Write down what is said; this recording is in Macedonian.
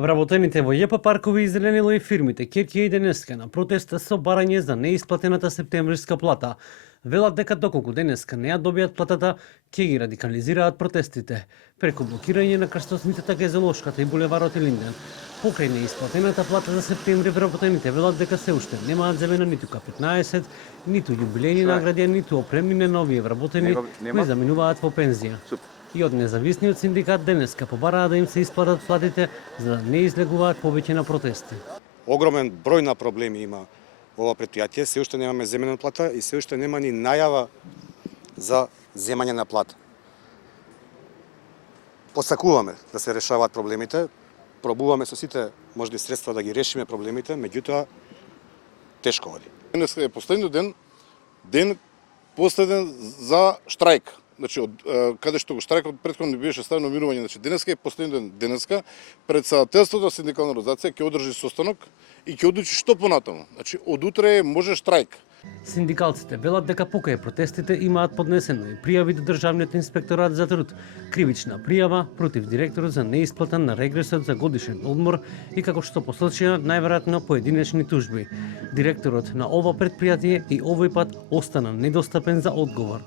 Вработените во ЈП паркови и зеленило и фирмите Киркија и денеска на протест со барање за неисплатената септемвриска плата. Велат дека доколку денеска не ја добијат платата, ќе ги радикализираат протестите, преку блокирање на крстосницата Гезелошката и булеварот Илинден. Покрај неисплатената плата за септември, вработените велат дека се уште немаат земена ниту К15, ниту јубилејни награди, ниту опремнина на овие вработени кои заминуваат во пензија. И од независниот синдикат денеска побараа да им се исплатат платите за да не излегуваат повеќе на протести. Огромен број на проблеми има ова претпријатие, се уште немаме земена плата и се уште нема ни најава за земање на плата. Посакуваме да се решаваат проблемите, пробуваме со сите можни средства да ги решиме проблемите, меѓутоа тешко оди. Денеска е последниот ден последен за штрајк. Значи, каде што го штрајкот претходно беше ставено мирување, значи денеска е последен ден денеска, председателството на синдикална организација ќе одржи состанок и ќе одлучи што понатаму. Значи, од утре може штрајк. Синдикалците велат дека покај протестите имаат поднесено и пријави до Државниот инспекторат за труд, кривична пријава против директорот за неисплата на регресот за годишен одмор и како што посочија најверојатно поединечни тужби. Директорот на ова претпријатие и овој пат остана недостапен за одговор.